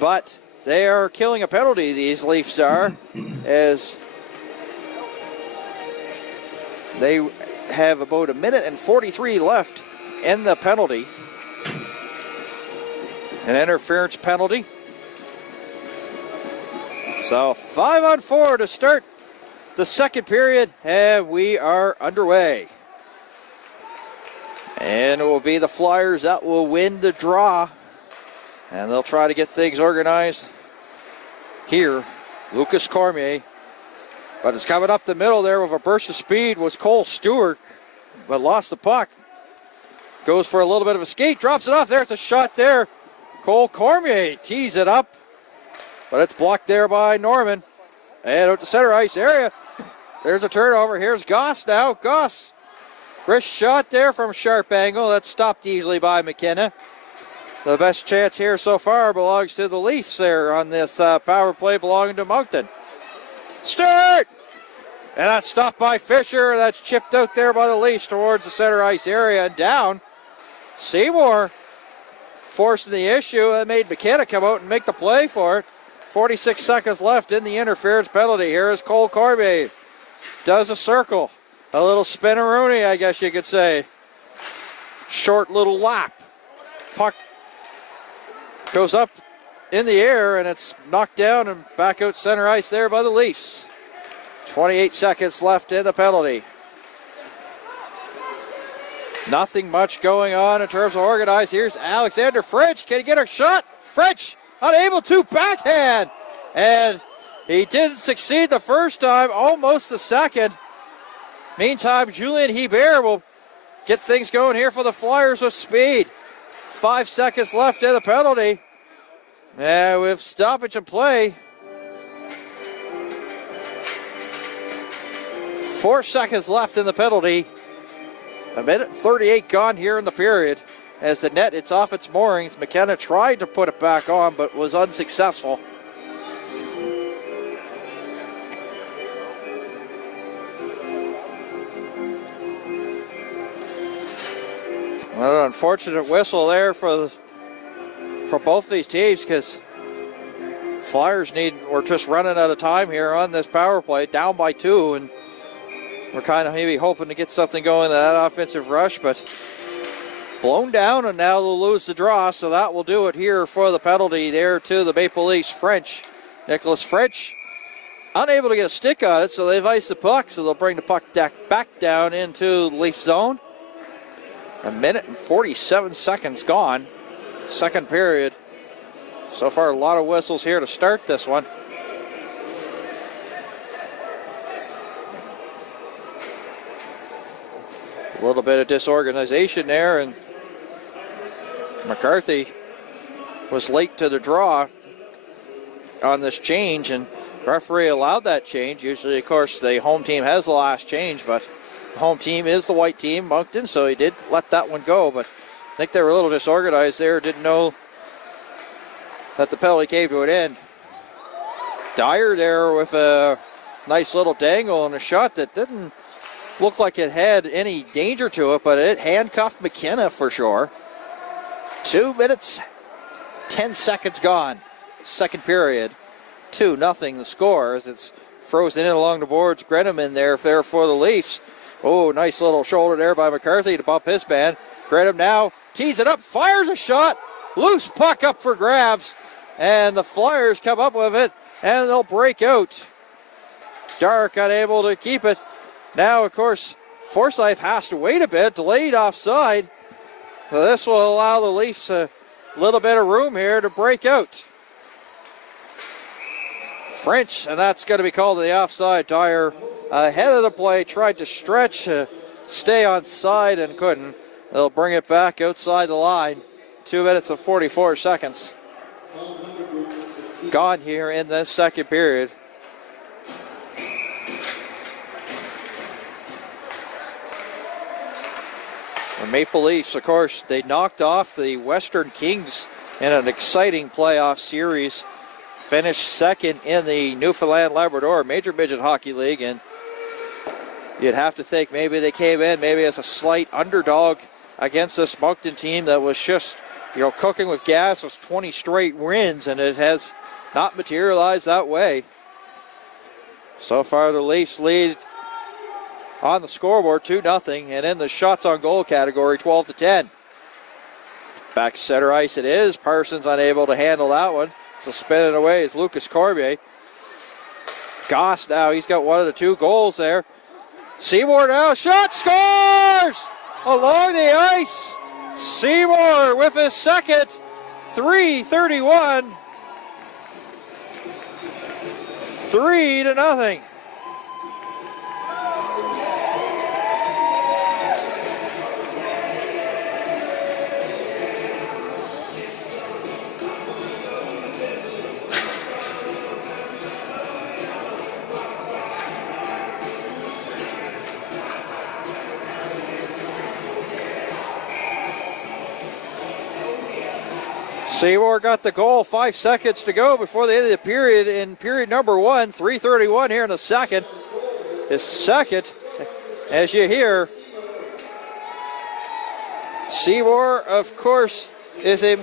But they are killing a penalty, these Leafs are, as they have about 1:43 left in the penalty. An interference penalty. So 5-on-4 to start the second period, and we are underway. And it will be the Flyers that will win the draw. And they'll try to get things organized here. Lucas Cormier. But it's coming up the middle there with a burst of speed was Cole Stewart, but lost the puck. Goes for a little bit of a skate, drops it off. There's a shot there. Cole Cormier tees it up, but it's blocked there by Norman. And out to center ice area. There's a turnover. Here's Goss now. Goss. Wrist shot there from a sharp angle. That's stopped easily by McKenna. The best chance here so far belongs to the Leafs there on this power play belonging to Moncton. Start! And that's stopped by Fisher. That's chipped out there by the Leafs towards the center ice area and down. Seymour forcing the issue. That made McKenna come out and make the play for it. 46 seconds left in the interference penalty. Here is Cole Cormier. Does a circle. A little spin-a-rooney, I guess you could say. Short little lap. Puck goes up in the air, and it's knocked down and back out center ice there by the Leafs. 28 seconds left in the penalty. Nothing much going on in terms of organized. Here's Alexander French. Can he get a shot? French unable to backhand. And he didn't succeed the first time, almost the second. Meantime, Julian Hebert will get things going here for the Flyers with speed. 5 seconds left in the penalty. And with stoppage of play, 4 seconds left in the penalty. 1:38 gone here in the period. As the net, it's off its moorings. McKenna tried to put it back on, but was unsuccessful. Well, an unfortunate whistle there for both these teams, because Flyers we're just running out of time here on this power play, down by 2, and we're kind of maybe hoping to get something going in that offensive rush, but blown down, and now they'll lose the draw, so that will do it here for the penalty there to the Maple Leafs. French, Nicholas French, unable to get a stick on it, so they've iced the puck, so they'll bring the puck back down into the Leaf zone. 1:47 seconds gone. Second period. So far, a lot of whistles here to start this one. A little bit of disorganization there, and McCarthy was late to the draw on this change, and referee allowed that change. Usually, of course, the home team has the last change, but the home team is the white team, Moncton, so he did let that one go, but I think they were a little disorganized there, didn't know that the penalty came to an end. Dyer there with a nice little dangle and a shot that didn't look like it had any danger to it, but it handcuffed McKenna for sure. 2 minutes, 10 seconds gone. Second period, 2-0 the score as it's frozen in along the boards. Greneman there for the Leafs. Oh, nice little shoulder there by McCarthy to bump his man. Grenham now tees it up, fires a shot. Loose puck up for grabs. And the Flyers come up with it, and they'll break out. Dark unable to keep it. Now, of course, Forsyth has to wait a bit, delayed offside. So this will allow the Leafs a little bit of room here to break out. French, and that's going to be called the offside. Dyer ahead of the play, tried to stretch, stay on side, and couldn't. They'll bring it back outside the line. 2 minutes and 44 seconds gone here in this second period. The Maple Leafs, of course, they knocked off the Western Kings in an exciting playoff series. Finished second in the Newfoundland Labrador Major Midget Hockey League, and you'd have to think maybe they came in maybe as a slight underdog against this Moncton team that was just Cooking with Gas was 20 straight wins, and it has not materialized that way. So far, the Leafs lead on the scoreboard 2-0, and in the shots on goal category, 12-10. Back center ice it is. Parsons unable to handle that one. So spinning away is Lucas Cormier. Goss now, he's got one of the 2 goals there. Seymour now, shot, scores! Along the ice, Seymour with his second, 3:31. 3-0. Seymour got the goal, 5 seconds to go before the end of the period in period number 1. 3:31 here in the second. His second, as you hear. Seymour, of course,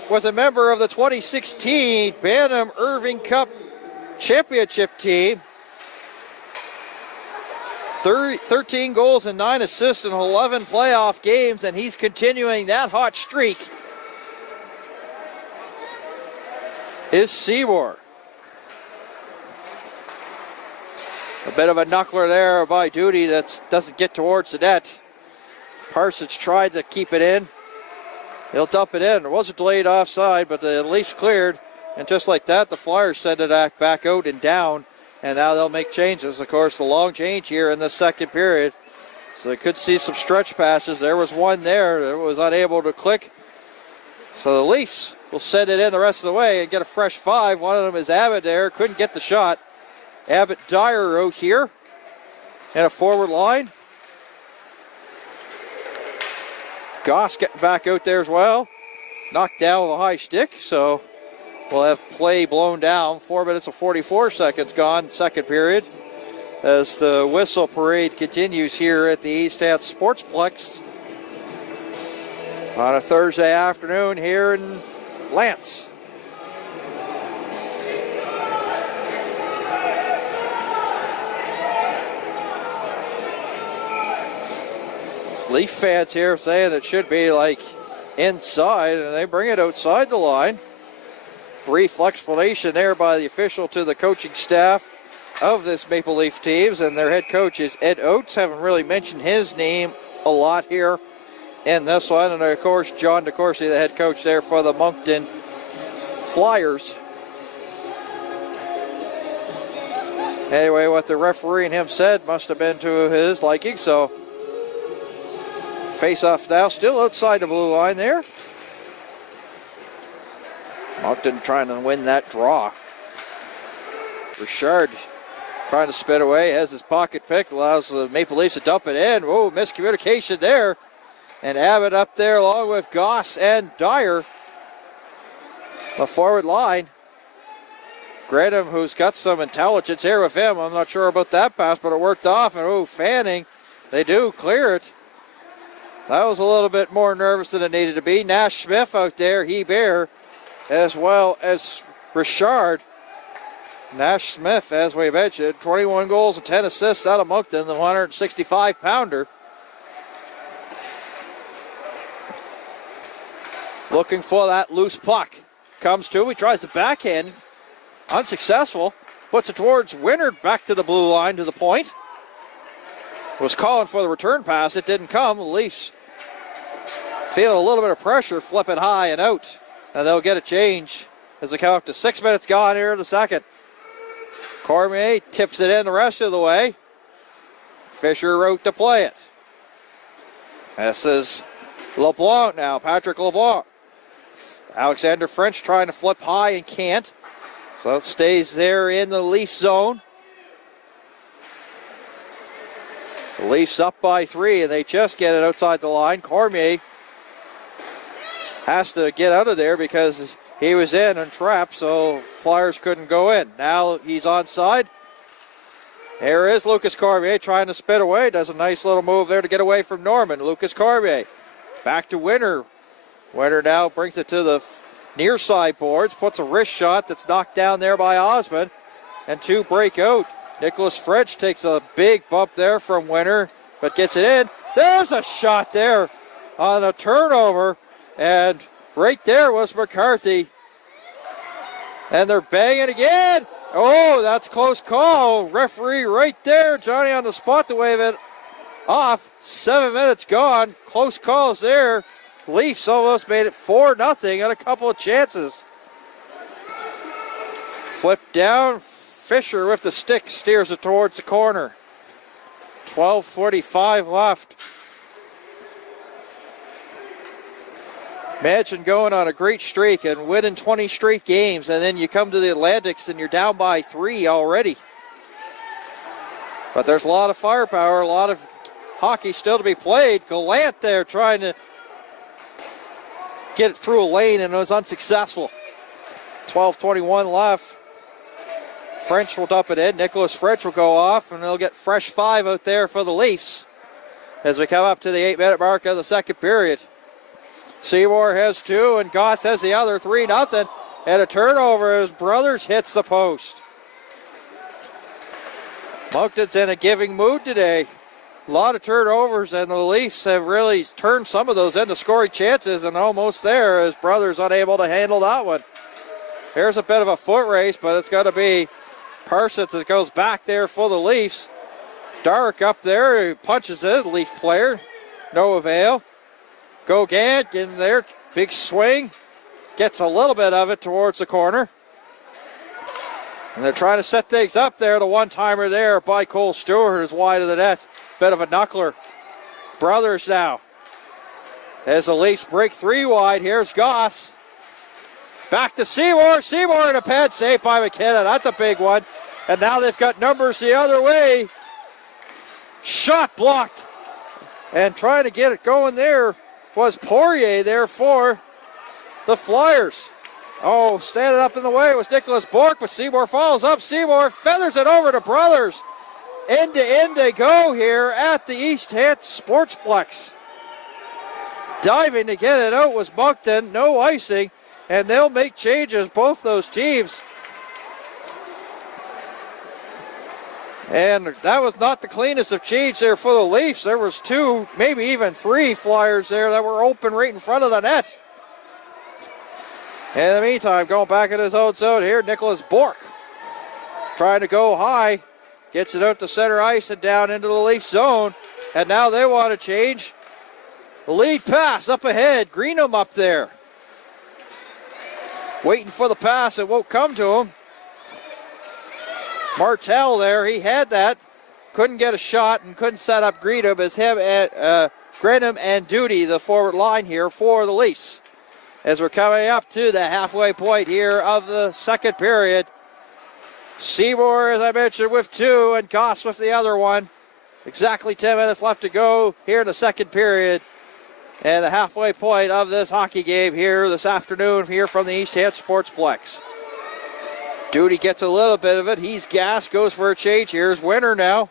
was a member of the 2016 Bantam Irving Cup Championship team. 13 goals and 9 assists in 11 playoff games, and he's continuing that hot streak. Is Seymour. A bit of a knuckler there by Duty that doesn't get towards the net. Parsons tried to keep it in. He'll dump it in. It was a delayed offside, but the Leafs cleared. And just like that, the Flyers send it back out and down. And now they'll make changes. Of course, the long change here in the second period. So they could see some stretch passes. There was one there that was unable to click. So the Leafs will send it in the rest of the way and get a fresh 5. One of them is Abbott there. Couldn't get the shot. Abbott Dyer out here in a forward line. Goss getting back out there as well. Knocked down with a high stick. So we'll have play blown down. 4 minutes and 44 seconds gone, second period. As the whistle parade continues here at the East End Sportsplex on a Thursday afternoon here in Lance. Leaf fans here saying it should be like inside, and they bring it outside the line. Brief explanation there by the official to the coaching staff of this Maple Leaf teams, and their head coach is Ed Oates. Haven't really mentioned his name a lot here in this one, and of course John DeCourcy, the head coach there for the Moncton Flyers. Anyway, what the referee and him said must have been to his liking, so face-off now, still outside the blue line there. Moncton trying to win that draw. Richard trying to spin away, has his pocket pick, allows the Maple Leafs to dump it in. Whoa, miscommunication there. And Abbott up there along with Goss and Dyer. The forward line. Grantham, who's got some intelligence here with him. I'm not sure about that pass, but it worked off. And Fanning, they do clear it. That was a little bit more nervous than it needed to be. Nash Smith out there, Hebert, as well as Richard. Nash Smith, as we mentioned, 21 goals and 10 assists out of Moncton, the 165-pounder. Looking for that loose puck. Comes to, he tries the backhand. Unsuccessful. Puts it towards Winard, back to the blue line, to the point. Was calling for the return pass. It didn't come. The Leafs feeling a little bit of pressure, flip it high and out. And they'll get a change as we come up to 6 minutes gone here in the second. Cormier tips it in the rest of the way. Fisher out to play it. This is LeBlanc now, Patrick LeBlanc. Alexander French trying to flip high and can't. So it stays there in the Leaf zone. The Leafs up by 3, and they just get it outside the line. Cormier has to get out of there because he was in and trapped, so Flyers couldn't go in. Now he's onside. Here is Lucas Cormier trying to spin away. Does a nice little move there to get away from Norman. Lucas Cormier back to Winter. Winter now brings it to the near side boards, puts a wrist shot that's knocked down there by Osmond, and 2 break out. Nicholas French takes a big bump there from Winter, but gets it in. There's a shot there on a turnover, and right there was McCarthy. And they're banging again. Oh, that's close call. Referee right there, Johnny on the spot to wave it off. 7 minutes gone. Close calls there. Leafs almost made it 4-0 on a couple of chances. Flip down. Fisher with the stick steers it towards the corner. 12:45 left. Imagine going on a great streak and winning 20 straight games, and then you come to the Atlantics and you're down by 3 already. But there's a lot of firepower, a lot of hockey still to be played. Gallant there trying to get it through a lane, and it was unsuccessful. 12:21 left. French will dump it in. Nicholas French will go off, and they'll get fresh 5 out there for the Leafs as we come up to the 8-minute mark of the second period. Seymour has 2, and Goss has the other. 3-0, and a turnover as Brothers hits the post. Moncton's in a giving mood today. A lot of turnovers, and the Leafs have really turned some of those into scoring chances, and almost there as Brothers unable to handle that one. Here's a bit of a foot race, but it's going to be Parsons that goes back there for the Leafs. Dark up there, who punches it, Leaf player. No avail. Gauguin in there, big swing. Gets a little bit of it towards the corner. And they're trying to set things up there. The one-timer there by Cole Stewart is wide of the net. Bit of a knuckler. Brothers now. As the Leafs break 3 wide, here's Goss. Back to Seymour. Seymour in a pad save by McKenna. That's a big one. And now they've got numbers the other way. Shot blocked. And trying to get it going there was Poirier there for the Flyers. Oh, standing up in the way was Nicholas Bourque, but Seymour follows up. Seymour feathers it over to Brothers. End to end they go here at the East Hants Sportsplex. Diving to get it out was Moncton. No icing. And they'll make changes, both those teams. And that was not the cleanest of change there for the Leafs. There was 2, maybe even 3 Flyers there that were open right in front of the net. In the meantime, going back in his own zone here, Nicholas Bourque trying to go high. Gets it out to center ice and down into the Leaf zone. And now they want to change. The lead pass up ahead. Greenham up there. Waiting for the pass. It won't come to him. Martell there. He had that. Couldn't get a shot and couldn't set up Greenham as him and Grenham and Duty, the forward line here for the Leafs. As we're coming up to the halfway point here of the second period. Seymour, as I mentioned, with 2 and Goss with the other one. Exactly 10 minutes left to go here in the second period. And the halfway point of this hockey game here this afternoon here from the East Hants Sportsplex. Duty gets a little bit of it. He's gassed, goes for a change. Here's Winter now.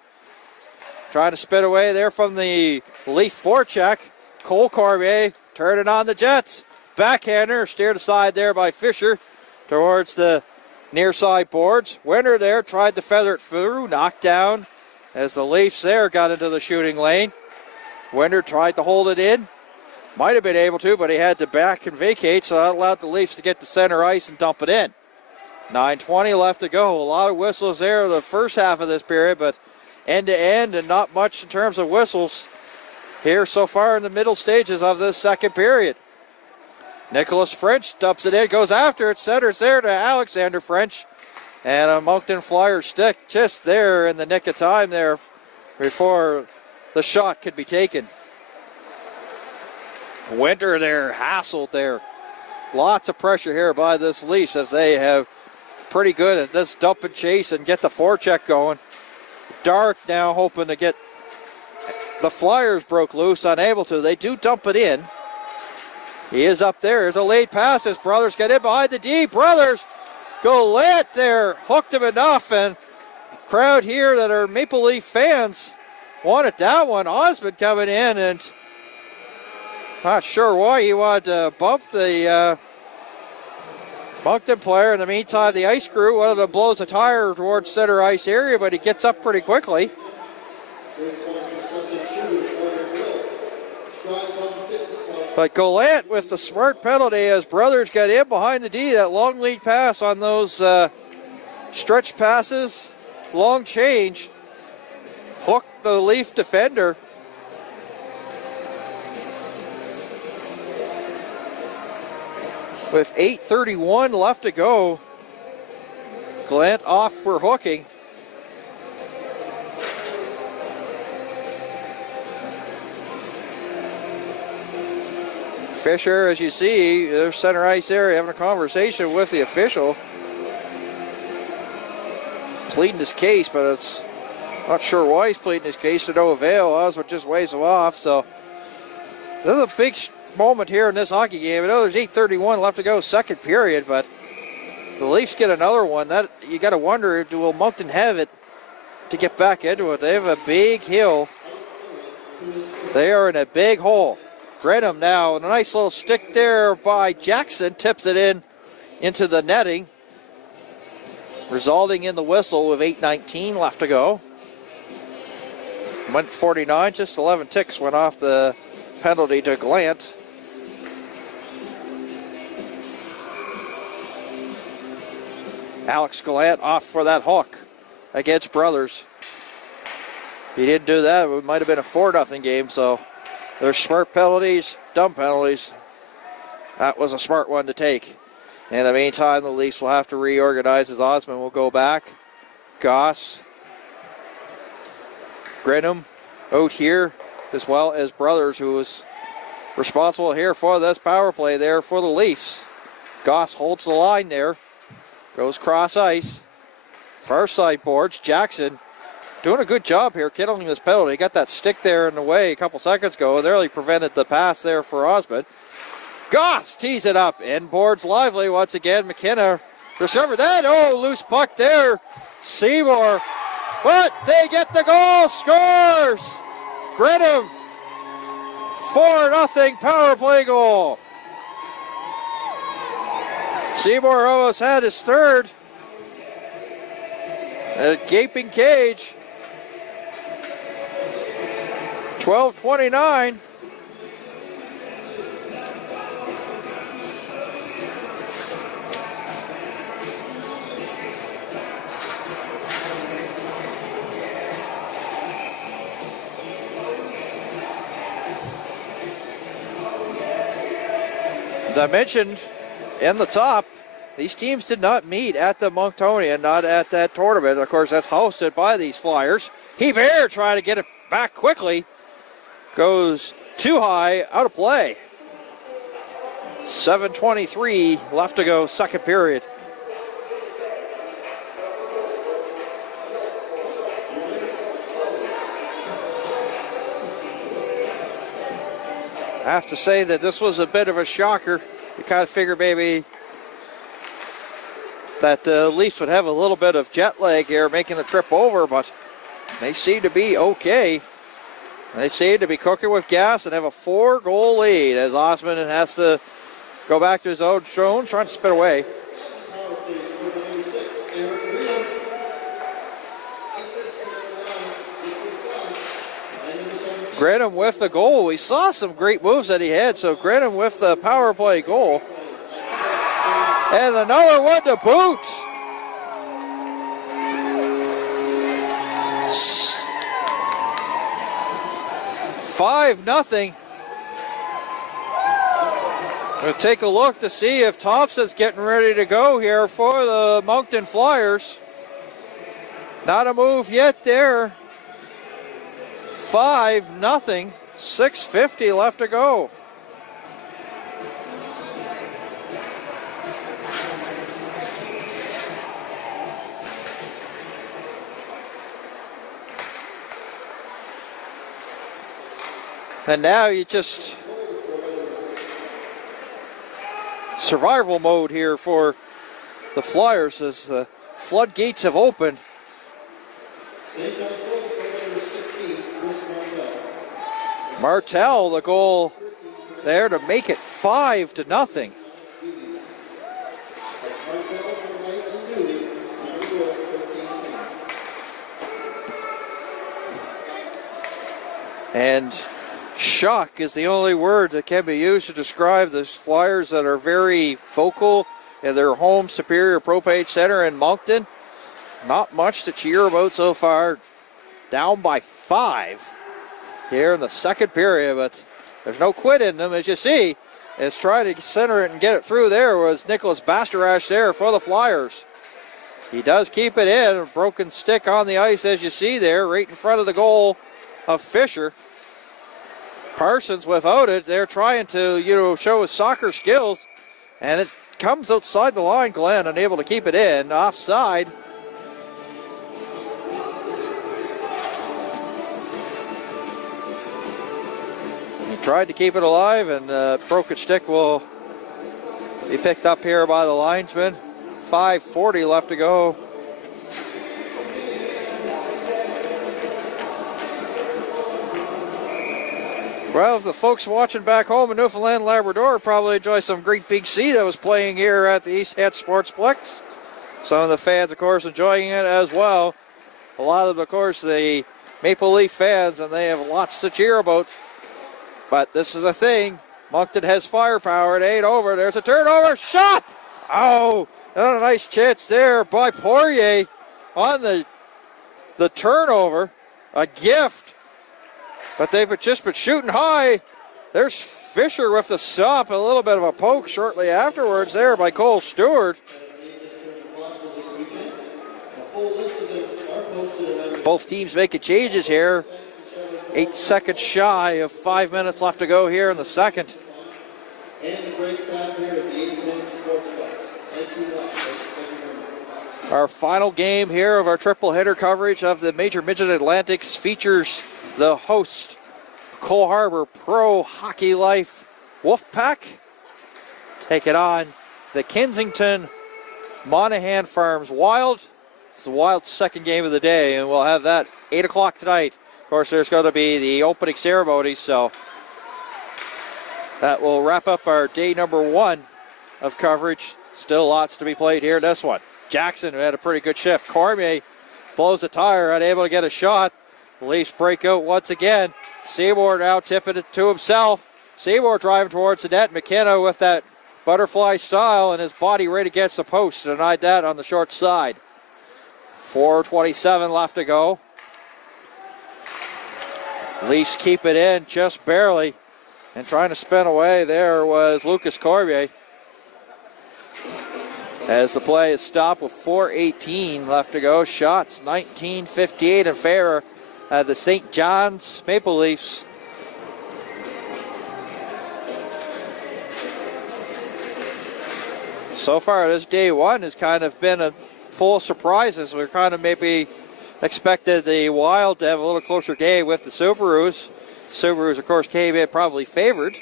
Trying to spin away there from the Leaf forecheck. Cole Cormier turning on the Jets. Backhander steered aside there by Fisher towards the near side boards. Winter there tried to feather it through, knocked down as the Leafs there got into the shooting lane. Winter tried to hold it in. Might have been able to, but he had to back and vacate, so that allowed the Leafs to get to center ice and dump it in. 9:20 left to go. A lot of whistles there the first half of this period, but end to end and not much in terms of whistles here so far in the middle stages of this second period. Nicholas French dumps it in, goes after it, centers there to Alexander French. And a Moncton Flyer stick just there in the nick of time there before the shot could be taken. Winter there, hassled there. Lots of pressure here by this Leafs as they have pretty good at this dump and chase and get the forecheck going. Dark now hoping to get the Flyers broke loose, unable to. They do dump it in. He is up there. There's a late pass as Brothers get in behind the D. Brothers go lit there. Hooked him enough, and crowd here that are Maple Leaf fans wanted that one. Osmond coming in, and Not sure why he wanted to bump the Moncton player. In the meantime, the ice crew, one of them blows a tire towards center ice area, but he gets up pretty quickly. But Gallant with the smart penalty as Brothers got in behind the D. That long lead pass on those stretch passes, long change, hooked the Leaf defender. With 8:31 left to go, Gallant off for hooking. Fisher, as you see, their center ice area having a conversation with the official. Pleading his case, but it's not sure why he's pleading his case to no avail. Osmond just waves him off, so this is a big moment here in this hockey game. I know there's 8:31 left to go, second period, but the Leafs get another one. That you got to wonder, will Moncton have it to get back into it? They have a big hill. They are in a big hole. Grenham now, and a nice little stick there by Jackson, tips it into the netting, resulting in the whistle with 8:19 left to go. Went 49, just 11 ticks went off the penalty to Gallant. Alex Gallant off for that hook against Brothers. If he didn't do that, it might have been a 4-0 game, so there's smart penalties, dumb penalties. That was a smart one to take. In the meantime, the Leafs will have to reorganize as Osmond will go back. Goss, Grenham out here, as well as Brothers, who was responsible here for this power play there for the Leafs. Goss holds the line there, goes cross ice. Far side boards, Jackson doing a good job here, killing this penalty. He got that stick there in the way a couple seconds ago. It nearly prevented the pass there for Osmond. Goss tees it up, and boards lively once again. McKenna discovered that. Oh, loose puck there. Seymour, but they get the goal, scores! Grenham, 4-0 power play goal. Seymour almost had his third. A gaping cage. 12:29. As I mentioned in the top, these teams did not meet at the Monctonian, not at that tournament. Of course, that's hosted by these Flyers. Hebert trying to get it back quickly. Goes too high, out of play. 7:23 left to go, second period. I have to say that this was a bit of a shocker. You kind of figure maybe that the Leafs would have a little bit of jet lag here making the trip over, but they seem to be okay. They seem to be cooking with gas and have a 4-goal lead as Osmond has to go back to his own zone, trying to spit away. Grenham with the goal. We saw some great moves that he had, so Grenham with the power play goal. And another one to boot. Five nothing. We'll take a look to see if Thompson's getting ready to go here for the Moncton Flyers. Not a move yet there. 5-0, 6:50 left to go. And now you just survival mode here for the Flyers as the floodgates have opened. Martel, the goal there to make it 5-0. And shock is the only word that can be used to describe the Flyers that are very vocal in their home Superior Propane Center in Moncton. Not much to cheer about so far. Down by 5 here in the second period, but there's no quit in them, as you see. Is trying to center it and get it through. There was Nicholas Bastarash there for the Flyers. He does keep it in. A broken stick on the ice, as you see there, right in front of the goal of Fisher. Parsons without it. They're trying to, show his soccer skills, and it comes outside the line. Glenn unable to keep it in. Offside. He tried to keep it alive, and broken stick will be picked up here by the linesman. 5:40 left to go. Well, the folks watching back home in Newfoundland, Labrador probably enjoy some Great Big Sea that was playing here at the East Head Sportsplex. Some of the fans, of course, enjoying it as well. A lot of them, of course, the Maple Leaf fans, and they have lots to cheer about. But this is a thing. Moncton has firepower. It ain't over. There's a turnover. Shot! Oh, and a nice chance there by Poirier on the turnover. A gift. But they've just been shooting high. There's Fisher with the stop. A little bit of a poke shortly afterwards there by Cole Stewart. Both teams making changes here. 8 seconds shy of 5 minutes left to go here in the second. And the great staff here at the 810 Sportsplex. Thank you much. Our final game here of our triple header coverage of the Major Midget Atlantics features the host, Cole Harbour Pro Hockey Life Wolfpack, taking on the Kensington Monaghan Farms Wild. It's the Wild's second game of the day, and we'll have that 8 o'clock tonight. Of course, there's going to be the opening ceremony, so that will wrap up our day number 1 of coverage. Still lots to be played here in this one. Jackson had a pretty good shift. Cormier blows a tire, unable to get a shot. The Leafs break out once again. Seymour now tipping it to himself. Seymour driving towards the net. McKenna with that butterfly style and his body right against the post. Denied that on the short side. 4:27 left to go. Leafs keep it in just barely. And trying to spin away there was Lucas Cormier. As the play is stopped with 4:18 left to go. Shots 19-58 in favor of the St. John's Maple Leafs. So far, this day 1 has kind of been a full of surprises. We're kind of maybe expected the Wild to have a little closer game with the Subarus. Subarus, of course, came in probably favored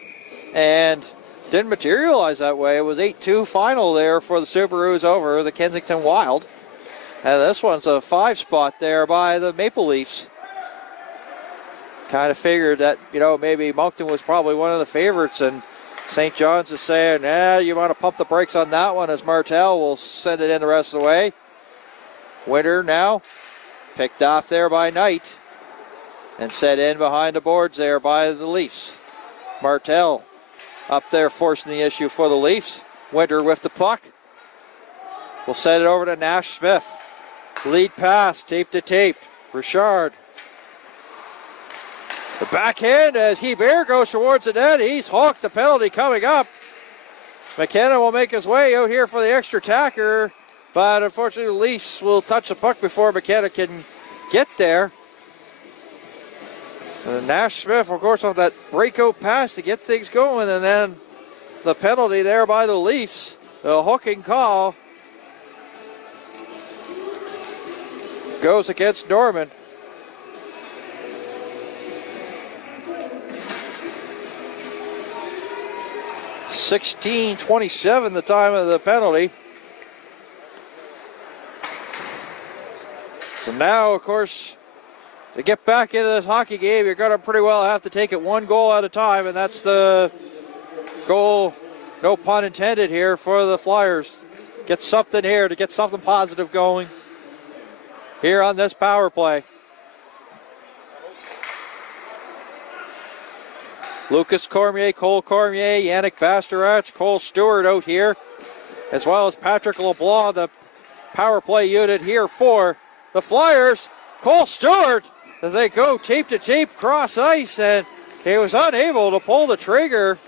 and didn't materialize that way. It was 8-2 final there for the Subarus over the Kensington Wild. And this one's a 5 spot there by the Maple Leafs. Kind of figured that, maybe Moncton was probably one of the favorites, and St. John's is saying, you want to pump the brakes on that one, as Martel will send it in the rest of the way. Winter now picked off there by Knight and set in behind the boards there by the Leafs. Martel up there forcing the issue for the Leafs. Winter with the puck. We'll set it over to Nash Smith. Lead pass, tape to tape. Richard. The backhand as Hebert goes towards the net. He's hawked. The penalty coming up. McKenna will make his way out here for the extra tacker, but unfortunately the Leafs will touch the puck before McKenna can get there. And Nash Smith, of course, off that breakout pass to get things going, and then the penalty there by the Leafs. The hooking call goes against Norman. (16:27) the time of the penalty. So now, of course, to get back into this hockey game, you're going to pretty well have to take it 1 goal at a time, and that's the goal, no pun intended here, for the Flyers. Get something here to get something positive going here on this power play. Lucas Cormier, Cole Cormier, Yannick Basterach, Cole Stewart out here, as well as Patrick LeBlanc, the power play unit here for the Flyers. Cole Stewart, as they go tape to tape cross ice, and he was unable to pull the trigger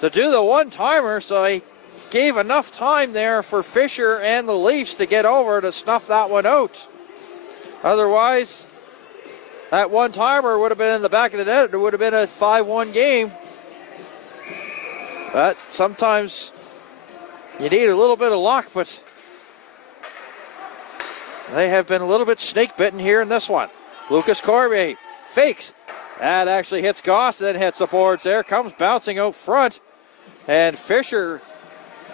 to do the one-timer, so he gave enough time there for Fisher and the Leafs to get over to snuff that one out. Otherwise, that one-timer would have been in the back of the net. It would have been a 5-1 game. But sometimes you need a little bit of luck, but they have been a little bit snake-bitten here in this one. Lucas Cormier fakes. That actually hits Goss, then hits the boards there. Comes bouncing out front. And Fisher,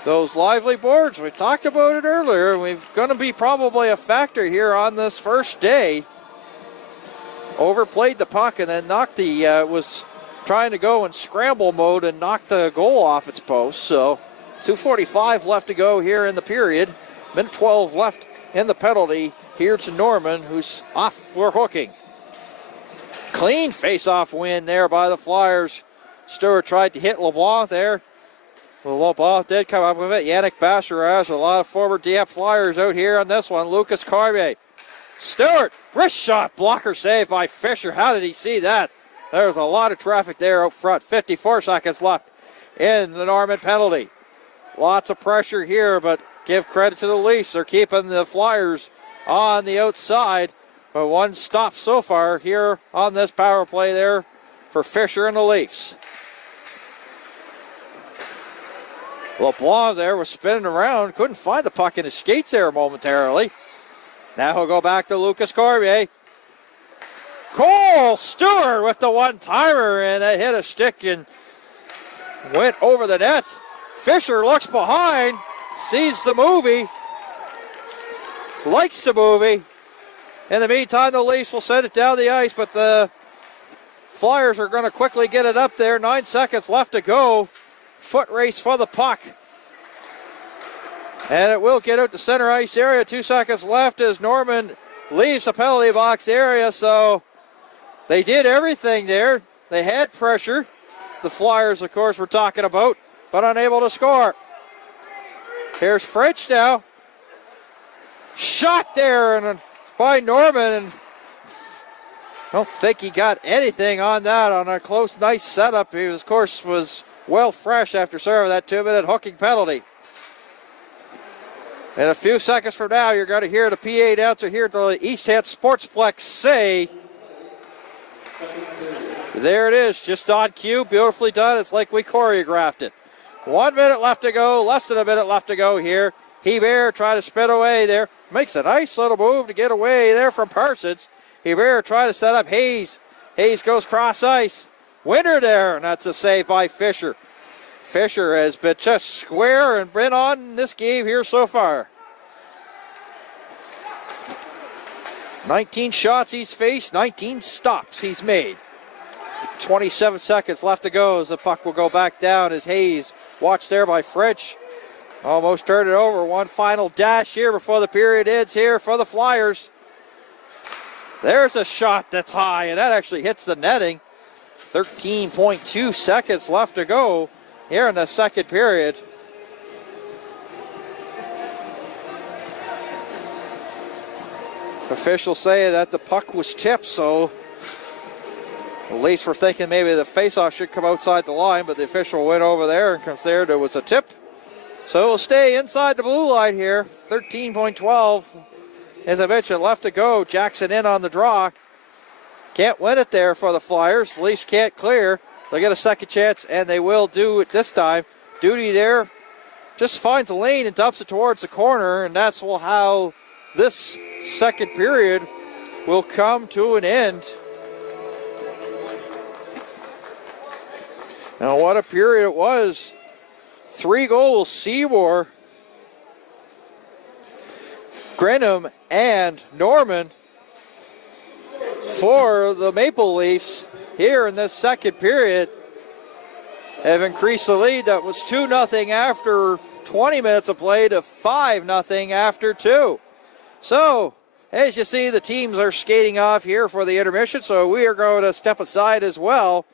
those lively boards, we talked about it earlier. We're going to be probably a factor here on this first day. Overplayed the puck and then knocked was trying to go in scramble mode and knocked the goal off its post. So 2:45 left to go here in the period. Minute 12 left in the penalty here to Norman, who's off for hooking. Clean face-off win there by the Flyers. Stewart tried to hit LeBlanc there. Well, LeBlanc did come up with it. Yannick Basterach, a lot of former DF Flyers out here on this one. Lucas Cormier. Stewart, wrist shot, blocker save by Fisher. How did he see that? There's a lot of traffic there out front. 54 seconds left in the Norman penalty. Lots of pressure here, but give credit to the Leafs. They're keeping the Flyers on the outside. But one stop so far here on this power play there for Fisher and the Leafs. LeBlanc there was spinning around. Couldn't find the puck in his skates there momentarily. Now he'll go back to Lucas Cormier. Cole Stewart with the one-timer, and that hit a stick and went over the net. Fisher looks behind, sees the movie, likes the movie. In the meantime, the Leafs will send it down the ice, but the Flyers are going to quickly get it up there. 9 seconds left to go. Foot race for the puck. And it will get out to center ice area. 2 seconds left as Norman leaves the penalty box area. So they did everything there. They had pressure. The Flyers, of course, we're talking about, but unable to score. Here's French now. Shot there and by Norman. And I don't think he got anything on that on a close, nice setup. He, of course, was well fresh after serving that 2-minute hooking penalty. In a few seconds from now, you're going to hear the PA announcer here at the East Head Sportsplex say, there it is, just on cue, beautifully done. It's like we choreographed it. 1 minute left to go, less than a minute left to go here. Hebert trying to spin away there. Makes a nice little move to get away there from Parsons. Hebert trying to set up Hayes. Hayes goes cross ice. Winner there, and that's a save by Fisher. Fisher has been just square and been on this game here so far. 19 shots he's faced, 19 stops he's made. 27 seconds left to go as the puck will go back down as Hayes, watched there by French, almost turned it over. One final dash here before the period ends here for the Flyers. There's a shot that's high, and that actually hits the netting. 13.2 seconds left to go here in the second period. Officials say that the puck was tipped, so the Leafs were thinking maybe the faceoff should come outside the line, but the official went over there and considered it was a tip. So it will stay inside the blue line here. 13.12, as I mentioned, left to go. Jackson in on the draw. Can't win it there for the Flyers. Leafs can't clear. They'll get a second chance, and they will do it this time. Duty there just finds a lane and dumps it towards the corner, and that's how this second period will come to an end. Now, what a period it was. 3 goals, Seymour, Grenham, and Norman for the Maple Leafs here in this second period. have increased the lead. That was 2-0 after 20 minutes of play to 5-0 after 2. So, as you see, the teams are skating off here for the intermission, so we are going to step aside as well.